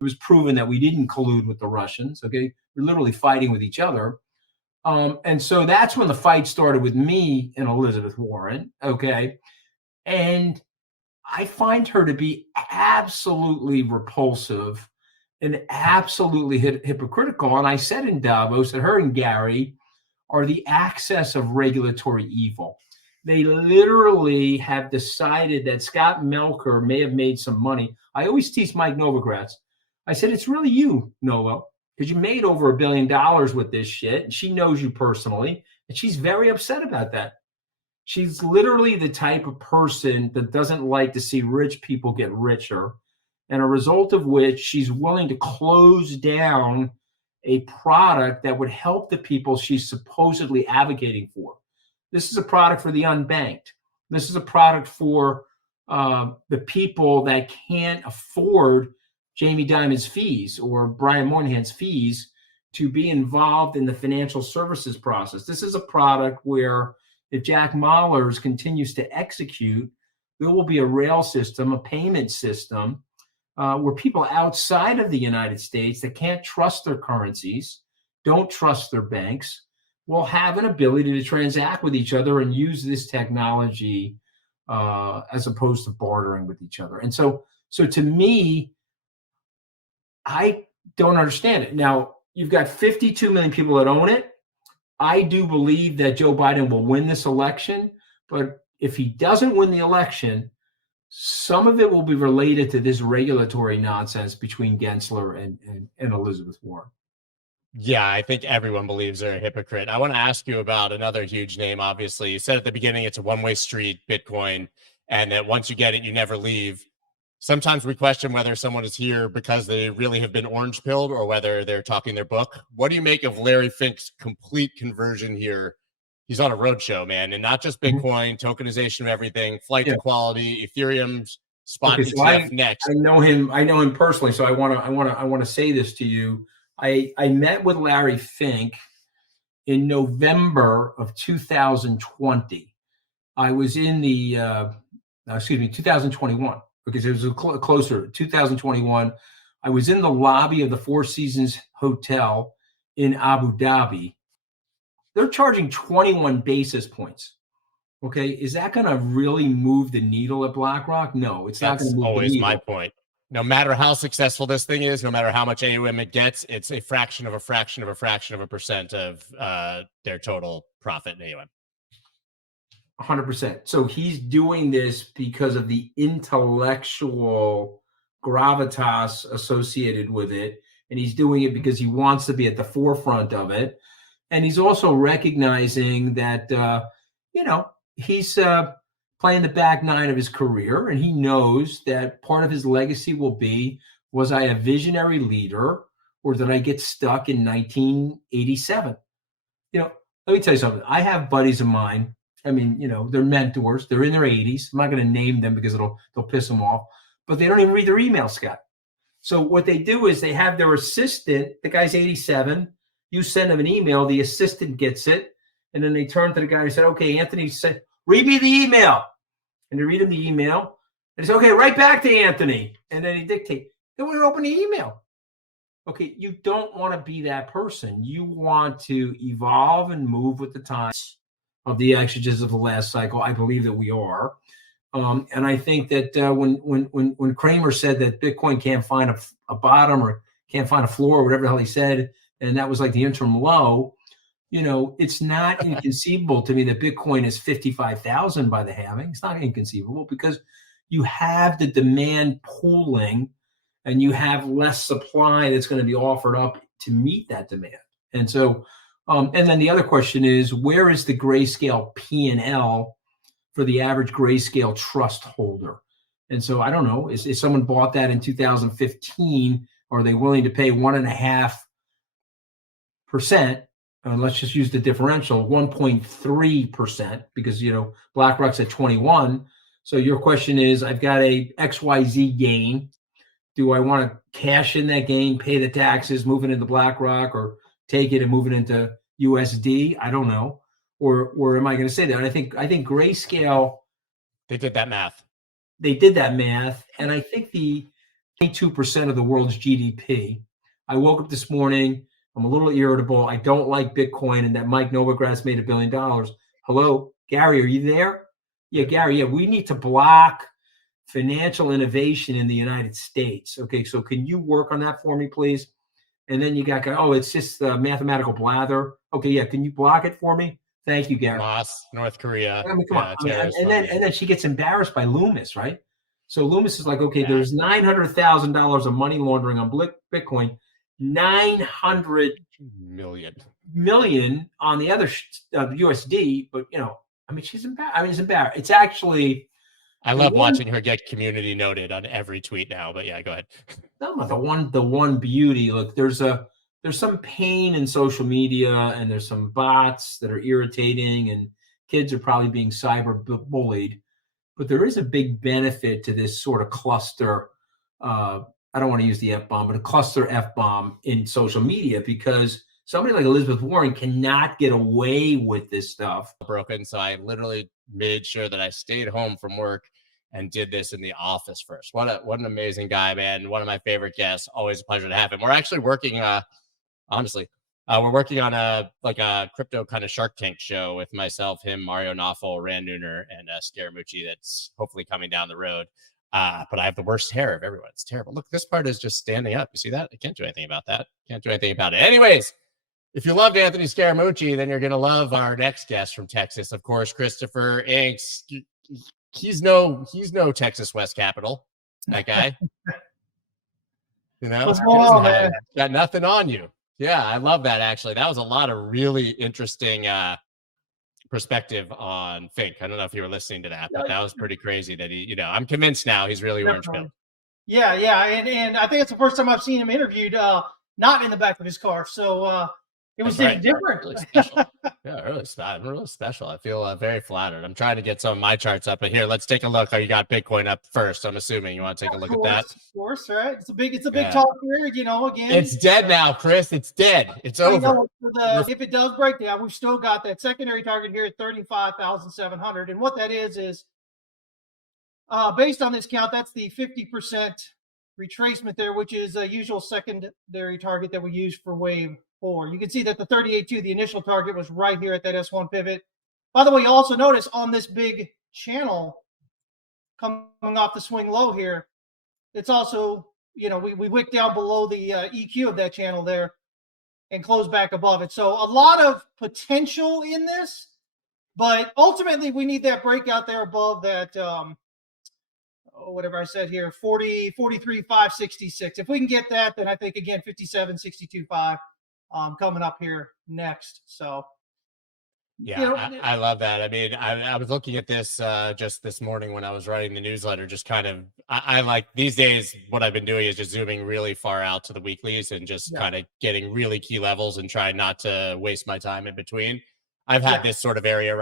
was proven that we didn't collude with the Russians. Okay, we're literally fighting with each other. And so that's when the fight started with me and Elizabeth Warren. Okay, and I find her to be absolutely repulsive and absolutely hypocritical. And I said in Davos that her and Gary are the access of regulatory evil. They literally have decided that Scott Melker may have made some money. I always tease Mike Novogratz. I said, it's really you, Noah, because you made over $1 billion with this shit. And she knows you personally. And she's very upset about that. She's literally the type of person that doesn't like to see rich people get richer, and a result of which she's willing to close down a product that would help the people she's supposedly advocating for. This is a product for the unbanked. This is a product for the people that can't afford Jamie Dimon's fees or Brian Moynihan's fees to be involved in the financial services process. This is a product where if Jack Mallers continues to execute, there will be a rail system, a payment system, where people outside of the United States that can't trust their currencies, don't trust their banks, will have an ability to transact with each other and use this technology as opposed to bartering with each other. And so to me, I don't understand it. Now, you've got 52 million people that own it. I do believe that Joe Biden will win this election, but if he doesn't win the election, some of it will be related to this regulatory nonsense between Gensler and Elizabeth Warren. Yeah, I think everyone believes they're a hypocrite. I want to ask you about another huge name. Obviously, you said at the beginning it's a one-way street, Bitcoin, and that once you get it, you never leave. Sometimes we question whether someone is here because they really have been orange pilled or whether they're talking their book. What do you make of Larry Fink's complete conversion here? He's on a roadshow, man, and not just Bitcoin, tokenization of everything, flight to quality, Ethereum's spot ETF next. I know him personally, so I want to say this to you. I met with Larry Fink in November of 2020. I was in the 2021. Because it was closer, 2021. I was in the lobby of the Four Seasons Hotel in Abu Dhabi. They're charging 21 basis points. Okay, is that going to really move the needle at BlackRock? No, it's not going to move the needle. That's always my point. No matter how successful this thing is, no matter how much AUM it gets, it's a fraction of a fraction of a fraction of a percent of their total profit in AUM. 100%. So he's doing this because of the intellectual gravitas associated with it. And he's doing it because he wants to be at the forefront of it. And he's also recognizing that, he's playing the back nine of his career. And he knows that part of his legacy will be, was I a visionary leader or did I get stuck in 1987? Let me tell you something. I have buddies of mine. I mean, they're mentors. They're in their 80s. I'm not going to name them because they'll piss them off. But they don't even read their email, Scott. So what they do is they have their assistant. The guy's 87. You send them an email. The assistant gets it. And then they turn to the guy and say, okay, Anthony said, read me the email. And they read him the email. And he says, okay, right back to Anthony. And then he dictate. They won't open the email. Okay, you don't want to be that person. You want to evolve and move with the times of the exegesis of the last cycle. I believe that we are. And I think that when Kramer said that Bitcoin can't find a bottom or can't find a floor or whatever the hell he said, and that was like the interim low, it's not inconceivable to me that Bitcoin is 55,000 by the halving. It's not inconceivable because you have the demand pooling and you have less supply that's going to be offered up to meet that demand. And so, and then the other question is, where is the grayscale P&L for the average grayscale trust holder? And so I don't know, is someone bought that in 2015? Are they willing to pay 1.5%? Let's just use the differential, 1.3%, because, BlackRock's at 21. So your question is, I've got a XYZ gain. Do I want to cash in that gain, pay the taxes, move it into BlackRock, or take it and move it into USD? I don't know. Or am I going to say that? And I think Grayscale, they did that math. They did that math. And I think the 22% of the world's GDP. I woke up this morning. I'm a little irritable. I don't like Bitcoin and that Mike Novogratz made $1 billion. Hello, Gary, are you there? Yeah, Gary, yeah, we need to block financial innovation in the United States. Okay, so can you work on that for me, please? And then you got, oh, it's just mathematical blather. Okay, yeah, can you block it for me? Thank you, Gary. Moss, North Korea. I mean, come on. I mean, and then she gets embarrassed by Loomis, right? So Loomis is like, okay, there's $900,000 of money laundering on Bitcoin, 900 million on the other USD. But I mean, she's embarrassed. I mean, it's embarrassed. It's actually. I love watching her get community noted on every tweet now. But yeah, go ahead. No, the one beauty. Look, there's some pain in social media, and there's some bots that are irritating, and kids are probably being cyber bullied. But there is a big benefit to this sort of cluster. I don't want to use the F-bomb, but a cluster F-bomb in social media, because somebody like Elizabeth Warren cannot get away with this stuff. Broken. So I literally made sure that I stayed home from work and did this in the office first. What an amazing guy, man. One of my favorite guests. Always a pleasure to have him. We're actually working, honestly, we're working on a crypto kind of Shark Tank show with myself, him, Mario Nawfal, Rand Nooner, and Scaramucci. That's hopefully coming down the road. But I have the worst hair of everyone. It's terrible. Look, this part is just standing up. You see that? I can't do anything about that. Can't do anything about it. Anyways, if you loved Anthony Scaramucci, then you're going to love our next guest from Texas. Of course, Christopher Inks. He's no Texas West Capital. That guy. What's going on, man? Got nothing on you. Yeah, I love that, actually. That was a lot of really interesting perspective on Fink. I don't know if you were listening to that, but that was pretty crazy that he, I'm convinced now he's really orange-pilled. Yeah. And I think it's the first time I've seen him interviewed not in the back of his car. So it was different. Really special. Yeah, really special. I feel very flattered. I'm trying to get some of my charts up, but here, let's take a look. How you got Bitcoin up first? I'm assuming you want to take a look at that. Of course, right? It's a big talk here. Again, it's dead now, Chris. It's dead. It's over. If it does break down, we've still got that secondary target here at 35,700, and what that is based on this count, that's the 50% retracement there, which is a usual secondary target that we use for wave 4. You can see that the 38.2, the initial target, was right here at that S1 pivot. By the way, you also notice on this big channel coming off the swing low here, it's also, we wick down below the EQ of that channel there and close back above it. So a lot of potential in this, but ultimately we need that breakout there above that whatever I said here, 43,566. If we can get that, then I think again 57,62.5 coming up here next. So yeah, I love that. I mean, I was looking at this just this morning when I was writing the newsletter. Just kind of, I like these days. What I've been doing is just zooming really far out to the weeklies and just kind of getting really key levels and trying not to waste my time in between. I've had this sort of area right